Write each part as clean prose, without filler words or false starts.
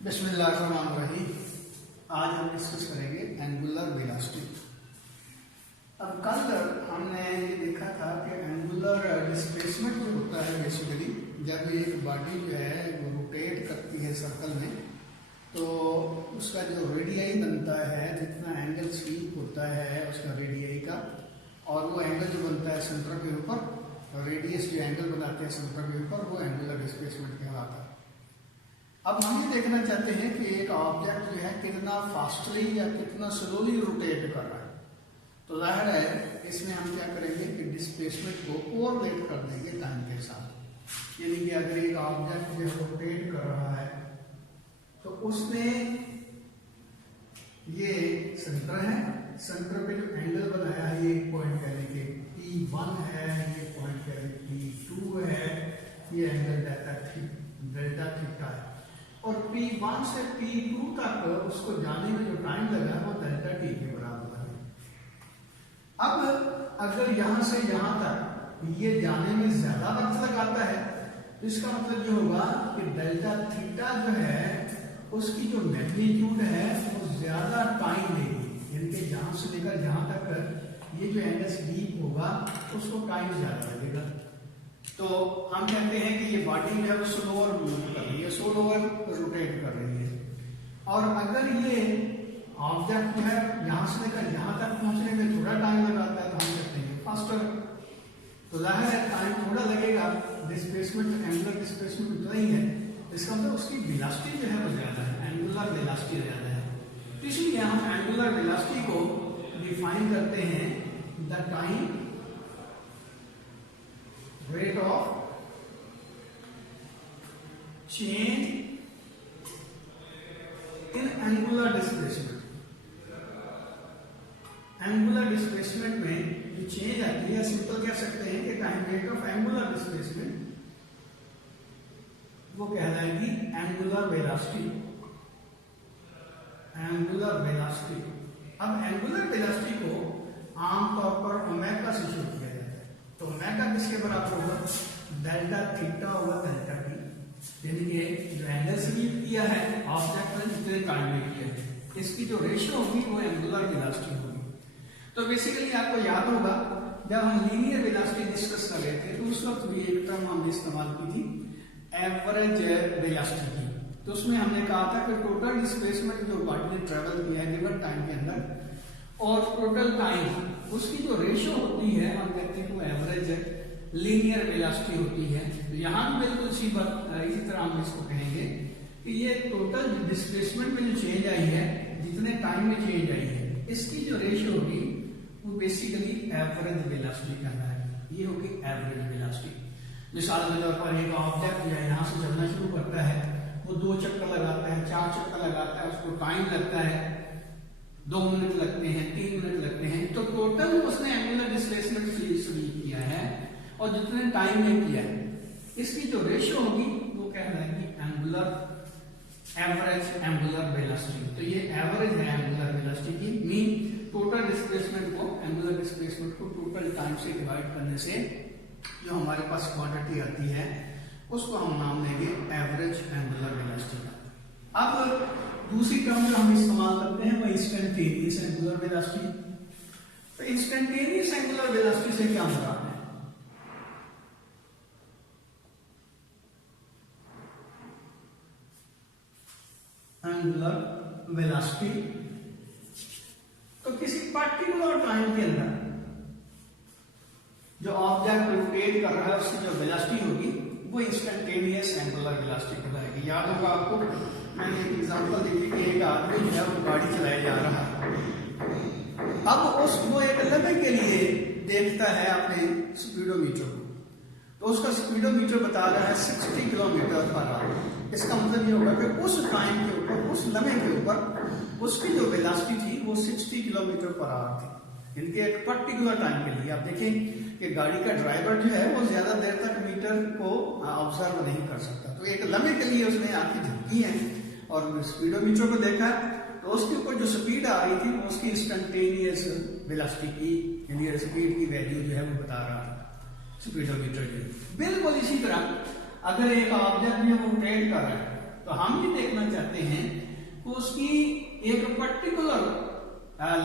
बिस्मिल्लाहिर्रहमानिर्रहीम। आज हम डिस्कस करेंगे एंगुलर वेलोसिटी। अब कल हमने ये देखा था कि एंगुलर डिस्प्लेसमेंट जो होता है बेसिकली जब एक बॉडी जो है वो रोटेट करती है सर्कल में, तो उसका जो रेडियाई बनता है, जितना एंगल स्वीप होता है उसका रेडियाई का, और वो एंगल जो बनता है सेंटर के ऊपर, रेडियस जो एंगल बनाते हैं सेंटर के ऊपर, वो एंगुलर डिस्प्लेसमेंट कहलाता है। अब हम ये देखना चाहते हैं कि एक ऑब्जेक्ट जो है कितना फास्टली या कितना स्लोली रोटेट कर रहा है। तो जाहिर है इसमें हम क्या करेंगे कि डिस्प्लेसमेंट को कोरिलेट कर देंगे टाइम के साथ। यानी कि अगर एक ऑब्जेक्ट जो रोटेट कर रहा है तो उसने ये सेंटर है, सेंटर पे जो एंगल बनाया है ये पॉइंट कह लेंगे P1 है, ये पॉइंट कह लेंगे P2 है, ये एंगल डेल्टा थीटा है, और P1 से P2 तक उसको जाने में जो टाइम लगा है वो डेल्टा टी के बराबर है। अब अगर यहां से यहां तक ये जाने में ज्यादा वक्त लगाता है तो इसका मतलब ये होगा कि डेल्टा थीटा जो है उसकी जो मैग्नीट्यूड है वो ज्यादा टाइम लेगी, यानी कि यहां से लेकर यहां तक ये जो एंगल स्वीप होगा उसको टाइम ज्यादा लगेगा। तो हम कहते हैं कि ये बॉडी जो है वो स्लोअर मूव कर रही है, स्लोअर रोटेट कर रही है। और अगर ये ऑब्जेक्ट जो है यहां से लेकर यहां तक पहुंचने में थोड़ा टाइम लगाता है तो हम कहते हैं फास्टर। तो जाहिर है टाइम थोड़ा लगेगा, डिस्प्लेसमेंट एंगुलर डिस्प्लेसमेंट उतना ही है, इसका मतलब उसकी वेलोसिटी जो है वो ज्यादा है, एंगुलर वेलोसिटी ज्यादा है। तो इसलिए हम एंगुलर वेलोसिटी को डिफाइन करते हैं the time rate of change in angular displacement। Angular displacement में जो चेंज आती है सिंपल कह सकते हैं कि time rate of angular displacement वो कहलाएगी एंगुलर वेलोसिटी। एंगुलर वेलोसिटी, अब एंगुलर वेलोसिटी को आमतौर पर ओमेगा से शुरू किया जाता है। तो ओमेगा किसके बराबर होगा? Delta theta over delta T, यानी कि जो एंगल स्वीप किया है ऑब्जेक्ट ने जितने टाइम में किया है इसकी जो रेशियो होगी वो एंगुलर वेलोसिटी होगी। तो बेसिकली आपको याद होगा जब हम लीनियर वेलोसिटी डिस्कस कर रहे थे तो उस वक्त भी एक टर्म हमने इस्तेमाल की थी एवरेज वेलोसिटी की। तो उसमें हमने कहा था कि टोटल डिस्प्लेसमेंट जो बॉडी ने ट्रेवल किया है गिवन टाइम के अंदर और टोटल टाइम उसकी जो रेशियो होती है हम कहते हैं वो एवरेज लीनियर वेलोसिटी होती है। तो यहाँ भी बिल्कुल इसी तरह हम इसको कहेंगे कि ये टोटल डिस्प्लेसमेंट में जो चेंज आई है, जितने टाइम में चेंज आई है, इसकी जो रेशियो होगी वो बेसिकली एवरेज वेलोसिटी कहलाएगी। ये होगी एवरेज वेलोसिटी। मिसाल के तौर पर एक ऑब्जेक्ट जो है यहाँ से चलना शुरू करता है, वो 2 चक्कर लगाता है, 4 चक्कर लगाता है, उसको टाइम लगता है 2 मिनट लगते हैं, 3 मिनट लगते हैं। तो टोटल उसने एंगुलर डिस्प्लेसमेंट स्वीप किया है और जितने टाइम में किया है इसकी जो रेशियो होगी वो कहलाएगी एवरेज एंगुलर वेलोसिटी। तो ये एवरेज है एंगुलर वेलोसिटी की, मीन टोटल डिस्प्लेसमेंट को, एंगुलर डिस्प्लेसमेंट को टोटल टाइम से डिवाइड करने से जो हमारे पास क्वांटिटी आती है उसको हम नाम देंगे एवरेज एंगुलर वेलोसिटी का। अब दूसरी टर्म जो हम इस्तेमाल करते हैं वो इंस्टेंटेनियस एंगुलर वेलोसिटी। तो इंस्टेंटेनियस एंगुलर वेलोसिटी से क्या मुराद है? एंगुलर वेलोसिटी तो किसी पर्टिकुलर टाइम के अंदर जो ऑब्जेक्ट रोटेट कर रहा है उसकी जो वेलोसिटी होगी वो इंस्टेंटेनियस एंगुलर वेलोसिटी कहलाएगी। याद होगा आपको, मैंने एक एग्जांपल दी थी कि एक आदमी जो है वो गाड़ी चलाया जा रहा है, अब वो एक लम्हे के लिए देखता है अपने स्पीडोमीटर को, तो उसका स्पीडोमीटर बता रहा है 60 किलोमीटर पर आवर। इसका मतलब ये होगा कि उस टाइम के ऊपर, उस लम्हे के ऊपर उसकी जो वेलोसिटी थी वो 60 किलोमीटर पर आवर थी। इनके एक पर्टिकुलर टाइम के लिए आप देखें कि गाड़ी का ड्राइवर जो है वो ज्यादा देर तक मीटर को ऑब्जर्व नहीं कर सकता, तो एक लम्हे के लिए उसने आंखें झपकी हैं और स्पीडोमीटर को देखा तो उसके ऊपर जो स्पीड आ रही थी उसकी इंस्टेंटेनियस वेलोसिटी की, यानी स्पीड की वैल्यू जो है वो बता रहा था स्पीडोमीटर जो। बिल्कुल इसी तरह अगर एक ऑब्जेक्ट में वो रोटेट कर रहा है तो तो हम ये देखना चाहते हैं कि उसकी एक पर्टिकुलर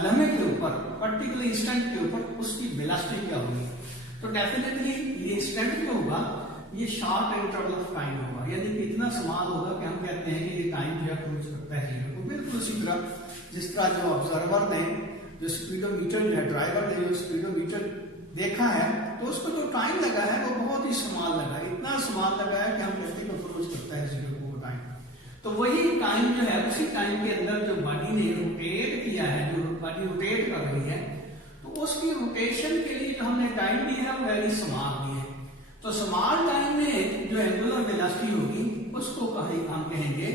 लम्हे के ऊपर, पर्टिकुलर इंस्टेंट के ऊपर उसकी वेलोसिटी क्या होगी। तो डेफिनेटली ये इंस्टेंट जो होगा ये शॉर्ट इंटरवल ऑफ टाइम होगा, यानी कि इतना समान होगा कि हम कहते हैं कि ये टाइम जो क्रूज करता है जीरो को। बिल्कुल उसी तरह जिस तरह जो ऑब्जर्वर ने जो स्पीडोमीटर जो है, ड्राइवर ने जो स्पीडोमीटर देखा है तो उसको जो टाइम लगा है वो बहुत ही समान लगा है, इतना समान लगा है कि हम कहते हैं क्रूज करता है जीरो को टाइम। तो वही टाइम जो है, उसी टाइम के अंदर जो बॉडी ने रोटेट किया है, जो बॉडी रोटेट कर रही है, तो उसकी रोटेशन के लिए जो हमने टाइम दी है वो वेरी समान दी है। तो समान टाइम में जो एंगुलर वेलोसिटी होगी उसको हम कहेंगे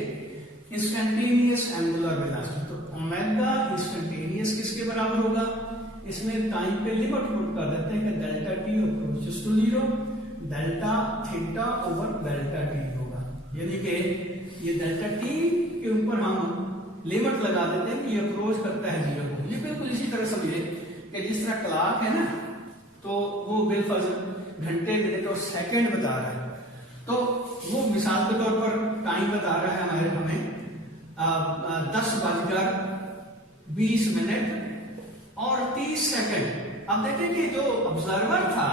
इंस्टेंटेनियस एंगुलर वेलोसिटी। तो ओमेगा इंस्टेंटेनियस किसके बराबर होगा, इसमें टाइम पे लिमिट पुट कर देते हैं कि delta T approaches to zero, delta theta over delta T होगा, यानी कि ये डेल्टा टी के ऊपर हम लिमिट लगा देते हैं कि ये अप्रोच करता है जीरो को। ये बिल्कुल इसी तरह समझे कि जिस तरह क्लॉक है ना, तो वो बिल्कुल घंटे, मिनट और सेकंड बता रहा है, तो वो मिसाल के तौर पर टाइम बता रहा है हमें 10:20 और 30 सेकंड। अब देखें कि जो ऑब्जर्वर था,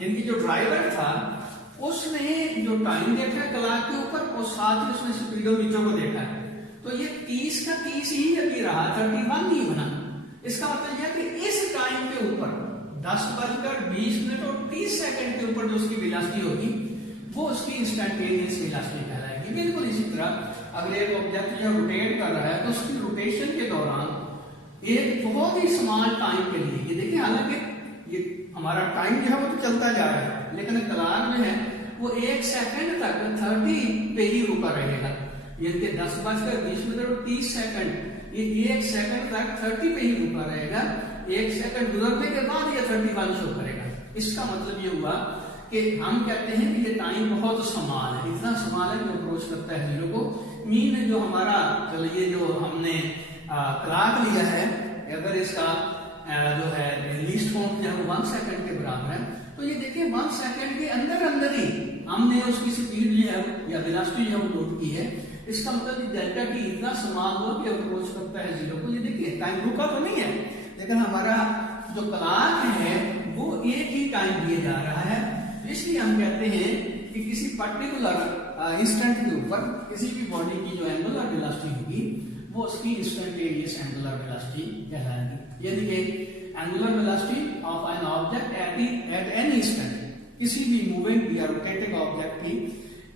यानी कि जो ड्राइवर था, उसने जो टाइम देखा है क्लॉक के ऊपर और साथ ही उसने स्पीडोमीटर को देखा है, तो ये 30 का 30 ही अभी रहा, 31 नहीं बना। इसका मतलब यह कि इस टाइम के ऊपर 10:20 और 30 सेकंड के ऊपर जो उसकी वेलोसिटी होगी वो उसकी इंस्टेंटेनियस वेलोसिटी कहलाएगी। बिल्कुल इसी तरह अगर एक ऑब्जेक्ट जो रोटेट कर रहा है तो उसकी रोटेशन के दौरान एक बहुत ही समान टाइम के लिए, ये देखिए हालांकि ये हमारा टाइम जो है वो तो चलता जा रहा है, लेकिन क्लॉक जो है वो 1 सेकंड तक 30 पे ही रुका रहेगा, यानी कि 10:20 और 30 सेकंड, ये 1 सेकंड तक 30 पे ही रुका रहेगा। 1 सेकंड गुजरने के बाद ये 31 शो करेगा। इसका मतलब ये हुआ कि हम कहते हैं कि ये टाइम बहुत समान है, इतना समान है कि अप्रोच करता है जीरो को। मीन जो हमारा, चलिए जो हमने क्लॉक लिया है, अगर इसका जो है लीस्ट काउंट जो है 1 सेकंड के बराबर है, तो ये देखिए 1 सेकंड के अंदर ही हमने उसकी स्पीड जो है या वेलोसिटी जो है नोट की है। इसका मतलब डेल्टा टी इतना समान हुआ कि अप्रोच करता है जीरो को। ये देखिए टाइम रुका तो नहीं है, लेकिन हमारा जो क्लॉक है वो एक ही टाइम दिया जा रहा है। इसलिए हम कहते हैं कि किसी पर्टिकुलर इंस्टेंट के ऊपर किसी भी बॉडी की जो एंगुलर वेलोसिटी होगी वो उसकी इंस्टेंटेनियस एंगुलर वेलोसिटी कहलाएगी, यानी कि angular velocity of an object at any instant, किसी भी मूविंग या रोटेटिंग ऑब्जेक्ट की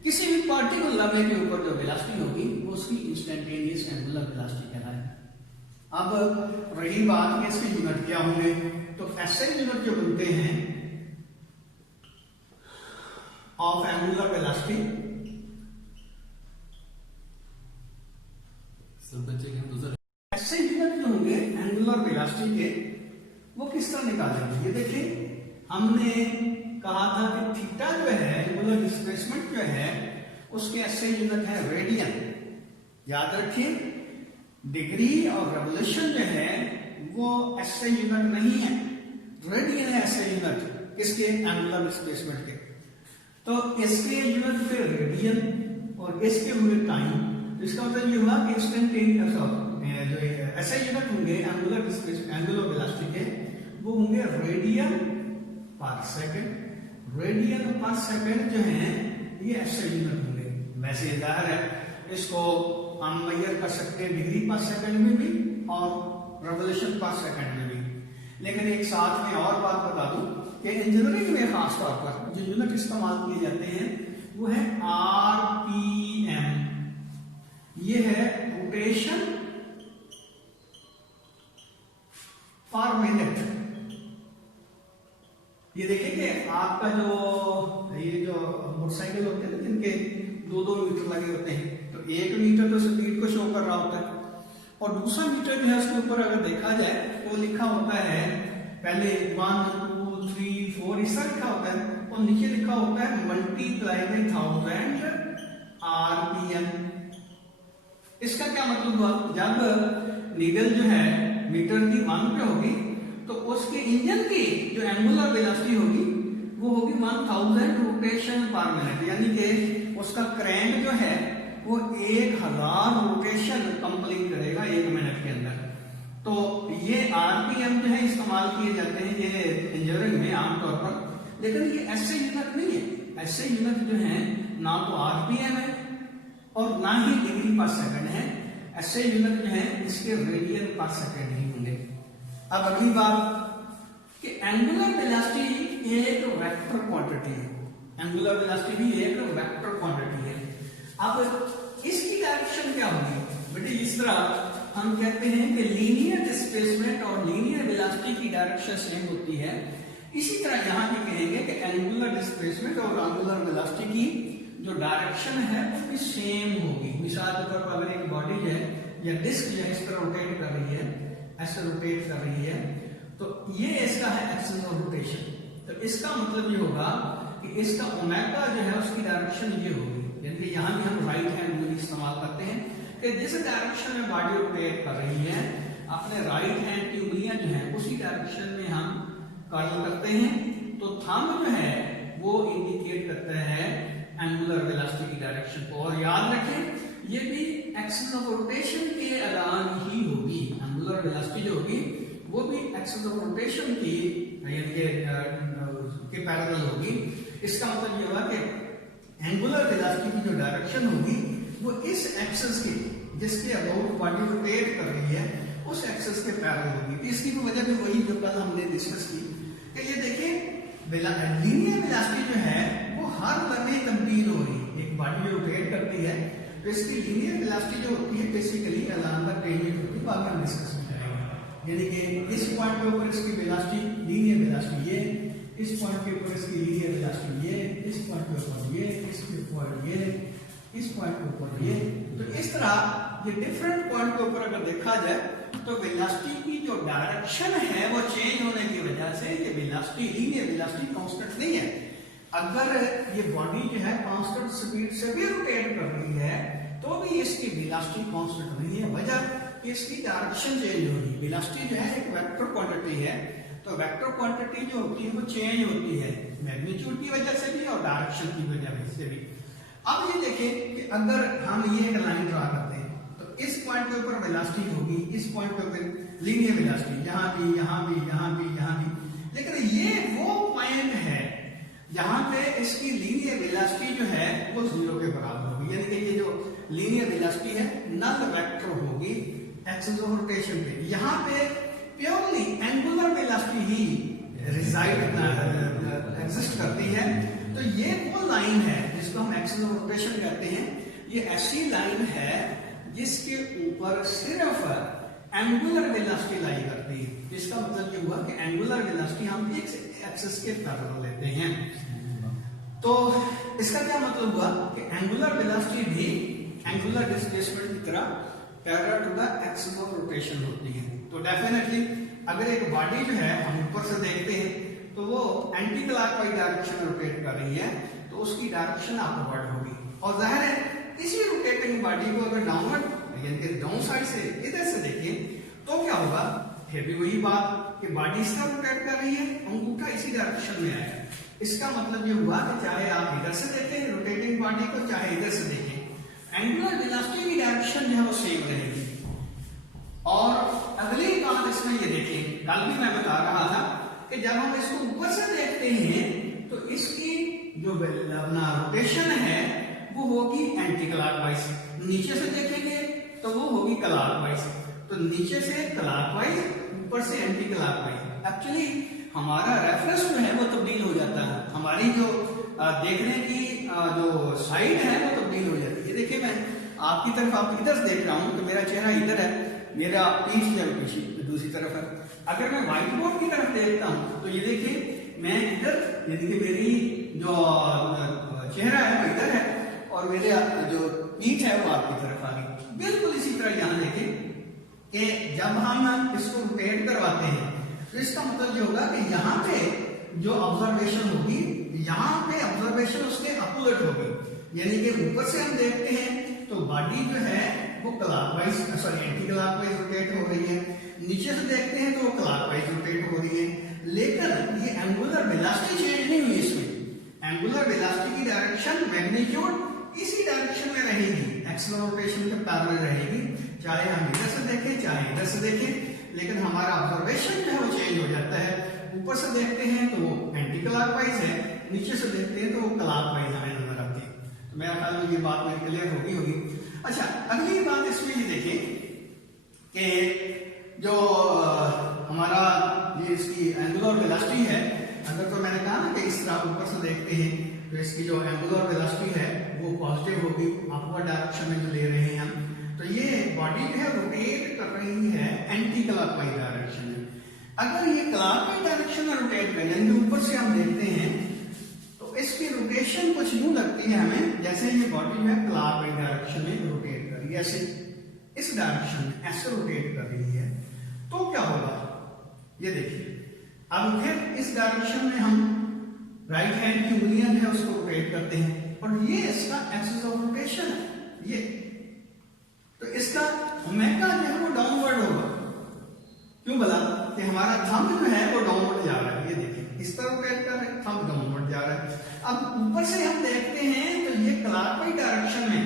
किसी भी पार्टिकुलर लम्हे के ऊपर जो वेलोसिटी होगी वो उसकी इंस्टेंटेनियस एंगुलर वेलोसिटी कहलाएगी। अब रही बात कि इसके यूनिट क्या होंगे, तो ऐसे यूनिट जो बनते हैं ऑफ एंगुलर वेलोसिटी, ऐसे यूनिट जो होंगे एंगुलर वेलोसिटी के वो किस तरह निकालेंगे। ये देखिए हमने कहा था कि थीटा जो है एंगुलर डिस्प्लेसमेंट जो है उसके ऐसे यूनिट है रेडियन। याद रखिए डिग्री और रेवोल्यूशन जो है वो ऐसे यूनिट नहीं है, रेडियन है ऐसे यूनिट किसके, एंगुलर डिस्प्लेसमेंट के। तो इसके यूनिट पे रेडियन और इसके हुए टाइम, तो इसका मतलब ये हुआ कि इंस्टेंटेनियस जो ऐसे यूनिट होंगे एंगुलर डिस्प्लेसमेंट एंगुलर वेलोसिटी के वो होंगे रेडियन पर सेकंड। रेडियन पर सेकंड जो है ये ऐसे यूनिट होंगे। वैसे जाहिर है इसको हम मेजर कर सकते हैं डिग्री पर सेकंड में भी और रेवोल्यूशन पर सेकंड में भी, लेकिन एक साथ में और बात बता दूं कि इंजीनियरिंग में खास तौर पर जो यूनिट इस्तेमाल किए जाते हैं वो है आरपीएम। ये है रोटेशन पर मिनट। ये देखिए कि आपका जो ये जो मोटरसाइकिल होते हैं जिनके 2-2 मीटर लगे होते हैं, तो 1 मीटर तो स्पीड को शो कर रहा होता है और दूसरा मीटर जो है उसके ऊपर अगर देखा जाए तो लिखा होता है पहले 1 2 3 4 इस तरह लिखा होता है और नीचे लिखा होता है मल्टीप्लाई बाय 1000 आरपीएम। इसका क्या मतलब हुआ, जब नीडल जो है मीटर की 1 पे होगी तो उसके इंजन की जो एंगुलर वेलोसिटी होगी वो होगी 1000 रोटेशन पर मिनट, यानी कि उसका क्रैंक जो है वो 1000 रोटेशन कंप्लीट करेगा 1 मिनट के अंदर। तो ये आरपीएम जो है इस्तेमाल किए जाते हैं ये इंजीनियरिंग में आमतौर पर, लेकिन ये ऐसे यूनिट नहीं है। ऐसे यूनिट जो है ना तो आरपीएम है और ना ही डिग्री पर सेकंड है। ऐसे यूनिट जो है इसके रेडियन पर सेकंड ही होंगे। अब अगली बात कि एंगुलर वेलोसिटी एक वेक्टर क्वांटिटी है। एंगुलर वेलोसिटी भी एक वेक्टर क्वांटिटी है। अब इसकी डायरेक्शन क्या होगी बेटे? इस तरह हम कहते हैं कि लीनियर डिस्प्लेसमेंट और लीनियर वेलोसिटी की डायरेक्शन सेम होती है। इसी तरह यहां भी कहेंगे कि एंगुलर डिस्प्लेसमेंट और एंगुलर वेलोसिटी की जो डायरेक्शन है वो भी सेम होगी। मिसाल के तौर पर अगर एक बॉडी है या डिस्क जो है इस पर रोटेट कर रही है, ऐसे रोटेट कर रही है, तो ये इसका है एक्सिस ऑफ रोटेशन। तो इसका मतलब ये होगा कि इसका ओमेगा जो है उसकी डायरेक्शन ये होगी। यानी यहां भी हम राइट हैंड रूल इस्तेमाल करते हैं कि जिस डायरेक्शन में बॉडी रोटेट कर रही है अपने राइट हैंड की उंगलियां जो है उसी डायरेक्शन में हम कर्ल करते हैं। तो थंब जो है वो इंडिकेट करता है एंगुलर वेलोसिटी की डायरेक्शन को। और याद रखें ये भी एक्सिस ऑफ रोटेशन के अलान ही होगी। एंगुलर वेलोसिटी जो होगी वो भी एक्सिस ऑफ रोटेशन की के पैरेलल होगी। इसका मतलब ये होगा कि एंगुलर वेलोसिटी की जो डायरेक्शन होगी वो इस एक्सिस की जिसके अबाउट बॉडी रोटेट कर रही है उस एक्सिस के पैरेलल होगी। इसकी वजह भी वही जो कल हमने डिस्कस की कि ये देखिए लीनियर वेलोसिटी जो है वो हर लम्हे तब्दील हो रही है। एक बॉडी रोटेट करती है तो इसकी लीनियर वेलोसिटी जो होती है बेसिकली अलोंग द टेंजेंट होती है। बाद में डिस्कस करेंगे। यानी कि इस पॉइंट के ऊपर इसकी वेलोसिटी लीनियर वेलोसिटी ये, इस पॉइंट के ऊपर इसकी लीनियर वेलोसिटी ये, इस पॉइंट के ऊपर ये, इसके ऊपर ये, इस पॉइंट के ऊपर ये। तो इस तरह ये डिफरेंट पॉइंट के ऊपर अगर देखा जाए तो वेलोसिटी की जो डायरेक्शन है वो चेंज होने की वजह से ये वेलोसिटी लीनियर वेलोसिटी कांस्टेंट नहीं है। अगर ये बॉडी जो है कांस्टेंट स्पीड से भी रोटेट कर रही है तो भी इसकी वेलोसिटी कांस्टेंट नहीं है। वजह इसकी डायरेक्शन चेंज हो रही है। वेलोसिटी जो है एक वेक्टर क्वांटिटी है, तो वेक्टर क्वांटिटी जो होती है वो चेंज होती है मैग्नीट्यूड की वजह से भी और डायरेक्शन की वजह से भी। अब ये देखें कि अगर हम ये एक लाइन ड्रा करते हैं तो इस पॉइंट के ऊपर वेलोसिटी होगी, इस पॉइंट के ऊपर लीनियर वेलोसिटी, यहां भी, यहां भी, यहां भी, यहां भी। लेकिन ये वो पॉइंट है जहां पे इसकी लीनियर वेलोसिटी जो है वो 0 के बराबर होगी। यानी कि ये जो लीनियर वेलोसिटी है नल वेक्टर होगी एक्सिस ऑफ रोटेशन पे। यहां पे प्योरली एंगुलर वेलोसिटी ही एग्जिस्ट करती है। तो ये वो लाइन है जिसको हम एक्सिस ऑफ रोटेशन कहते हैं। ये ऐसी लाइन है जिसके ऊपर सिर्फ एंगुलर वेलोसिटी लाई करती है। इसका मतलब ये हुआ कि एंगुलर वेलोसिटी हम एक एक्सिस के पैरेलल लेते हैं। तो इसका क्या मतलब हुआ कि एंगुलर वेलोसिटी भी एंगुलर डिस्प्लेसमेंट की तरह parallel to the axis of rotation होती है। तो डेफिनेटली अगर एक बॉडी जो है हम ऊपर से देखते हैं तो वो एंटी क्लॉकवाइज डायरेक्शन में रोटेट कर रही है तो उसकी डायरेक्शन अपवर्ड होगी। और जाहिर है इसी रोटेटिंग बॉडी को अगर डाउनवर्ड यानी कि डाउन साइड से इधर से देखें तो क्या होगा? फिर भी वही बात कि बॉडी इस तरह रोटेट कर रही है, अंगूठा इसी डायरेक्शन में आएगा। इसका मतलब ये हुआ कि चाहे आप इधर से देखें रोटेटिंग बॉडी को, चाहे इधर से देखें, एंगुलर वेलोसिटी की डायरेक्शन जो है वो सेम रहेगी। और अगली बात इसमें ये देखें, कल भी मैं बता रहा था कि जब हम इसको ऊपर से देखते हैं तो इसकी जो अपना रोटेशन है वो होगी एंटी क्लॉकवाइज। नीचे से देखेंगे तो वो होगी क्लॉकवाइज। तो नीचे से क्लॉकवाइज, ऊपर से एंटी क्लॉकवाइज। एक्चुअली हमारा रेफरेंस जो है वो तब्दील हो जाता है, हमारी जो देखने की जो साइड है वो तब्दील हो जाती है। देखिए मैं आपकी तरफ आप इधर देख रहा हूँ तो मेरा चेहरा इधर है, मेरा पीठ जो पीछे दूसरी तरफ है। अगर मैं व्हाइट बोर्ड की तरफ देखता हूँ तो ये देखिए मैं इधर, यानी कि मेरी जो चेहरा है वो इधर है और मेरे जो पीठ है वो आपकी तरफ आ गई। बिल्कुल इसी तरह यहाँ देखें कि जब हम इसको रोटेट करवाते हैं तो इसका मतलब ये होगा कि यहाँ पे जो ऑब्जर्वेशन होगी, यहाँ पे ऑब्जर्वेशन उसके अपोजिट होगी। यानी कि ऊपर से हम देखते हैं तो बॉडी जो है वो clockwise sorry anti clockwise rotate हो रही है, नीचे से देखते हैं तो वो क्लॉकवाइज रोटेट हो रही है। लेकिन ये एंगुलर वेलोसिटी चेंज नहीं हुई। इसमें एंगुलर वेलोसिटी की डायरेक्शन मैग्नीट्यूड इसी डायरेक्शन में रहेगी, एक्सेलरेशन के पैरेलल रहेगी, चाहे हम इधर से देखें चाहे इधर से देखें, लेकिन हमारा ऑब्जर्वेशन जो है वो चेंज हो जाता है। ऊपर से देखते हैं तो वो एंटी क्लॉकवाइज है, नीचे से देखते हैं तो वो क्लॉकवाइज हमें नजर आती है। तो मेरा ख्याल में ये बात मेरी क्लियर होगी। अच्छा, अगली बात इसमें ये देखें कि जो हमारा ये इसकी एंगुलर वेलोसिटी है, अगर तो मैंने कहा ना कि इस तरह ऊपर से देखते हैं तो इसकी जो एंगुलर वेलोसिटी है वो पॉजिटिव होगी, अपवर्ड डायरेक्शन में जो ले रहे हैं हम, तो ये बॉडी जो है रोटेट कर रही है एंटी क्लॉकवाइज डायरेक्शन में। अगर ये क्लॉकवाइज डायरेक्शन में रोटेट करें, यानी ऊपर से हम देखते हैं तो इसकी रोटेशन कुछ यूं लगती है हमें जैसे ये बॉडी जो है क्लॉकवाइज डायरेक्शन में रोटेट कर रही है, ऐसे इस डायरेक्शन में ऐसे रोटेट कर रही है। तो क्या होगा ये देखिए, अब फिर इस डायरेक्शन में हम राइट हैंड की उंगलियां है उसको रोटेट करते हैं और ये इसका एक्सिस ऑफ रोटेशन है ये, तो इसका ओमेगा जो है वो डाउनवर्ड होगा। क्यों बोला कि हमारा थंब जो है वो डाउनवर्ड जा रहा है, ये देखिए इस तरह रोटेट कर रहे हैं, थंब डाउनवर्ड जा रहा है। अब ऊपर से हम देखते हैं तो ये क्लॉकवाइज डायरेक्शन में,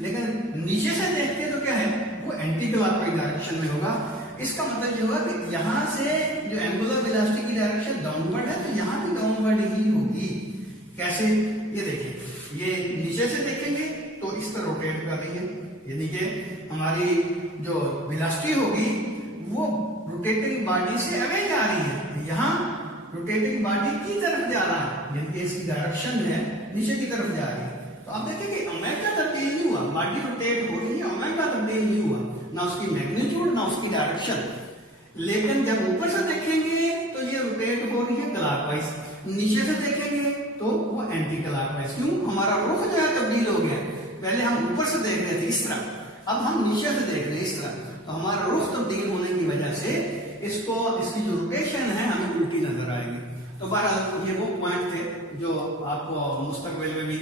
लेकिन नीचे से देखते हैं तो क्या है वो एंटी क्लॉकवाइज डायरेक्शन में होगा। इसका मतलब ये होगा कि यहां से जो एंगुलर वेलोसिटी की डायरेक्शन डाउनवर्ड है तो यहां भी डाउनवर्ड ही होगी। कैसे, ये देखिए, ये नीचे से देखेंगे तो इस तरह रोटेट कर रही है, यानी कि हमारी जो वेलोसिटी होगी वो रोटेटिंग बॉडी से अवे जा रही है, यहाँ रोटेटिंग बॉडी की तरफ जा रहा है, यानी कि इसकी डायरेक्शन है नीचे की तरफ जा रही है। तो आप देखेंगे ओमेगा तब्दील नहीं हुआ, बॉडी रोटेट हो रही है, ओमेगा तब्दील नहीं हुआ, ना उसकी मैग्नीट्यूड ना उसकी डायरेक्शन। लेकिन जब ऊपर से देखेंगे तो ये रोटेट हो रही है क्लॉकवाइज, नीचे से देखेंगे तो वो एंटी क्लॉकवाइज। क्यों, हमारा रुख जो है तब्दील हो गया, पहले हम ऊपर से देख रहे थे इस तरह, अब हम नीचे से देख रहे हैं इस तरह, तो हमारा रुख तब्दील होने की वजह से इसको इसकी जो रोटेशन है हमें उल्टी नजर आएगी। तो बहरहाल ये वो पॉइंट थे जो आपको मुस्तकबिल में भी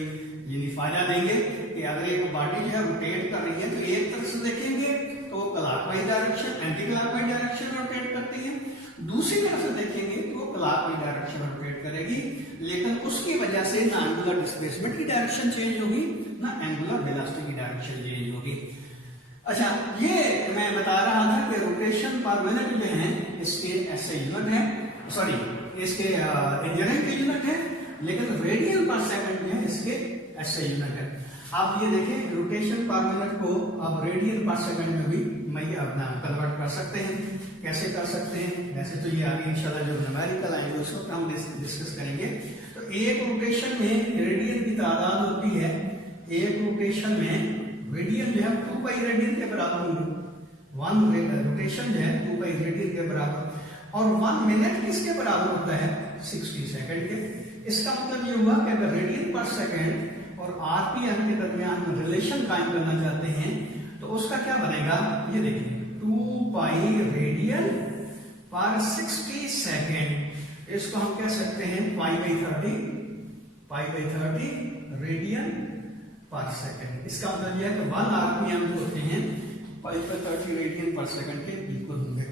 यानी फायदा देंगे कि अगर एक बॉडी जो है रोटेट कर रही है तो एक तरफ से देखेंगे तो clockwise direction anti clockwise direction में रोटेट करती है, दूसरी तरफ से देखेंगे तो वो क्लॉकवाइज डायरेक्शन में रोटेट करेगी, लेकिन उसकी वजह से ना एंगुलर डिस्प्लेसमेंट की डायरेक्शन चेंज होगी ना एंगुलर वेलोसिटी की डायरेक्शन चेंज होगी। अच्छा, ये मैं बता रहा था कि रोटेशन पर मिनट जो है इसके ऐसे यूनिट है, सॉरी इसके इंजीनियरिंग के यूनिट है, लेकिन रेडियन पर सेकंड जो है इसके ऐसे यूनिट है। आप ये देखें रोटेशन पर मिनट को आप रेडियन पर सेकंड में भी मैं अपना कन्वर्ट कर सकते हैं। कैसे कर सकते हैं, वैसे तो ये आगे इंशाल्लाह जो न्यूमेरिकल आएंगे उस वक्त हम डिस्कस करेंगे। तो एक रोटेशन में रेडियन की तादाद होती है, एक रोटेशन में रेडियन जो है 2 पाई रेडियन के बराबर होगी, 1 रोटेशन जो है 2 पाई रेडियन के बराबर, और 1 मिनट किसके बराबर होता है 60 सेकंड के। इसका मतलब ये हुआ कि अगर रेडियन पर सेकंड और आरपीएम के दरमियान रिलेशन कायम करना चाहते हैं तो उसका क्या बनेगा, ये देखिए 2 पाई रेडियन पर 60 सेकंड, इसको हम कह सकते हैं पाई बाई 30 रेडियन पर सेकंड। इसका मतलब यह है कि 1 आरपीएम जो होते हैं पाई बाई 30 रेडियन पर सेकंड के इक्वल होंगे।